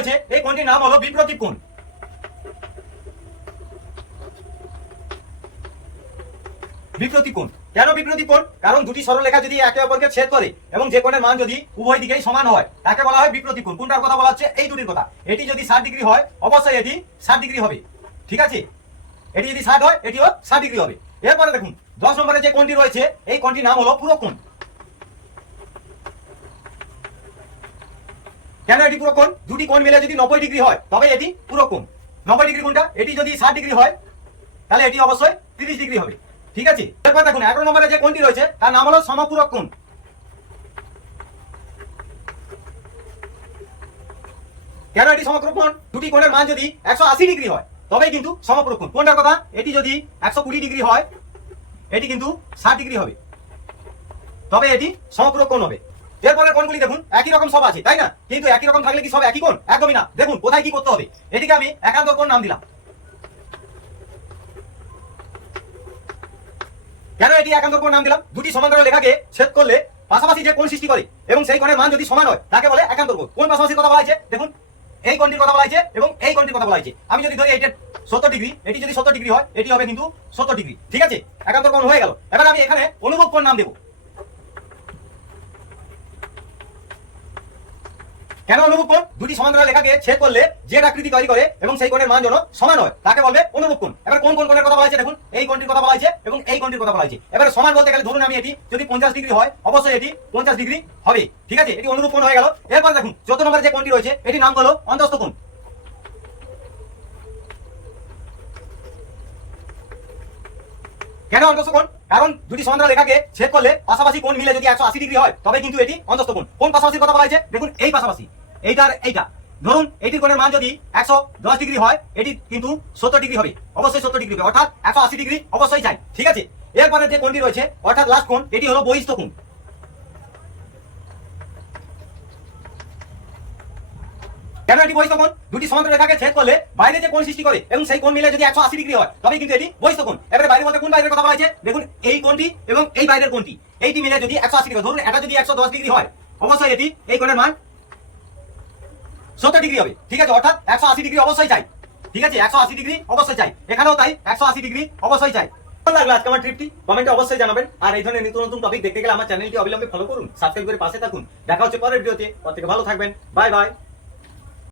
রয়েছে এই কোণটির নাম হলো বিপ্রতীপ কোণ। বিপ্রতীপ কোণ কেন বিপ্রতীপ কোণ? কারণ দুটি সরলরেখা যদি একে অপরকে ছেদ করে এবং যে কোণের মান যদি উভয় দিকেই সমান হয় তাকে বলা হয় বিপ্রতীপ কোণ। কোনটার কথা বলা হচ্ছে? এই দুটির কথা। এটি যদি 60 ডিগ্রি হয় অবশ্যই এটি 60 ডিগ্রি হবে, ঠিক আছে? এটি যদি 60 হয় এটিও 60 ডিগ্রি হবে। এরপরে দেখুন 10 নম্বরে যে কোণটি রয়েছে এই কোণটির নাম হলো পূরক কোণ। কেন এটি পূরক কোণ? দুটি কোণ মিলে যদি 90 ডিগ্রি হয় তবে এটি পূরক কোণ। 90 ডিগ্রি কোণটা এটি যদি 60 ডিগ্রি হয় তাহলে এটি অবশ্যই 30 ডিগ্রি হবে, ঠিক আছে? এরপর দেখুন 11 নম্বরে যে কোণটি রয়েছে তার নাম হলো সমপূরক কোণ। কেন এটি সমপূরক কোণ? দুটি কোণের মান যদি 180 ডিগ্রি হয় তবেই কিন্তু সমপূরক কোণ। কোণটার কথা? এটি যদি 120 ডিগ্রি হয় এটি কিন্তু 60 ডিগ্রি হবে, তবে এটি সমপূরক কোণ হবে। এরপরের কোণগুলি দেখুন একই রকম সব আছে, তাই না? কিন্তু একই রকম থাকলে কি সব একই কোণ? একদমই না। দেখুন কোথায় কি করতে হবে। এটিকে আমি একান্তর কোণ নাম দিলাম। কেন এটি একান্তর কোণ নাম দিলাম? দুটি সমান্তরাল রেখাকে ছেদ করলে পাশাপাশি যে কোণ সৃষ্টি করে এবং সেই কোণের মান যদি সমান হয় তাকে বলে একান্তর কোণ। কোন পাশাপাশির কথা বলা হয়েছে? দেখুন এই কোণটির কথা বলা হয়েছে এবং এই কোণটির কথা বলা হয়েছে। আমি যদি ধরি এটা 70 ডিগ্রি, এটি যদি 70 ডিগ্রি হয় এটি হবে কিন্তু 70 ডিগ্রি, ঠিক আছে? একান্তর কোণ হয়ে গেল। এবার আমি এখানে অনুভব কোণ নাম দেব। কেন অনুভব কোণ? দুটি সমান্তরাল রেখাকে ছেদ করলে যে আকৃতি তৈরি করে এবং সেই কোণের মান যেন সমান হয় তাকে বলবে অনুভব কোণ। এবার কোন কোন কোণের কথা বলা হয়েছে? দেখুন এই কোণটির কথা বলা হয়েছে এবং এই কোণটির কথা বলা হয়েছে। এবারে সমান বলতে গেলে ধরুন আমি এটি যদি 50 ডিগ্রি হয় অবশ্যই এটি 50 ডিগ্রি হবে, ঠিক আছে? এটি অনুরূপ কোণ হয়ে গেল। এরপর দেখুন 14 নম্বরে যে কোণটি রয়েছে এটির নাম হলো অন্তস্থ কোণ। কেন অন্তস্থ কোণ? কারণ দুটি সমান্তরাল রেখাকে ছেদ করলে পাশাপাশি কোণ মিলে যদি 180 ডিগ্রি হয় তবে কিন্তু এটি অন্তস্থ কোণ। কোন পাশাপাশির কথা বলা হয়েছে? দেখুন এই পাশাপাশি, এইটার এইটা। ধরুন এটির কোণের মান যদি 110 ডিগ্রি হয় এটি কিন্তু 70 ডিগ্রি হবে, অবশ্যই 70 ডিগ্রি হবে, অর্থাৎ 180 ডিগ্রি অবশ্যই চাই, ঠিক আছে? এরপরে যে কোণটি রয়েছে অর্থাৎ লাস্ট কোণ এটি হলো বহিস্থ কোণ। কেন এটি বহিস্থ কোণ? দুটি সমান্তরাল রেখাকে ছেদ করলে বাইরে যে কোণ সৃষ্টি করে এবং সেই কোণ মিলে যদি 180 ডিগ্রি হয় তবে কিন্তু এটি বহিস্থ কোণ। এবারে বাইরে বলতে কোন বাইরের কথা বলা হয়েছে? দেখুন এই কোণটি এবং এই বাইরের কোণটি, এইটি মিলে যদি 180 ডিগ্রি, ধরুন এটা যদি 110 ডিগ্রি হয় অবশ্যই এটি এই কোণের মান 70 ডিগ্রি হবে, ঠিক আছে? অর্থাৎ 180 ডিগ্রি অবশ্যই চাই, ঠিক আছে? 180 ডিগ্রি অবশ্যই চাই, এখানেও তাই 180 ডিগ্রি অবশ্যই চাই। কেমন লাগলো আজকে আমার ট্রিপটি? কমেন্টে অবশ্যই জানাবেন। আর এই ধরনের নিত্য নতুন টপিক দেখতে গেলে আমার চ্যানেলটি অবিলম্বে ফলো করুন, সাবস্ক্রাইব করে পাশে থাকুন। দেখা হচ্ছে পরের ভিডিওতে। ততক্ষণ ভালো থাকবেন। Bye bye.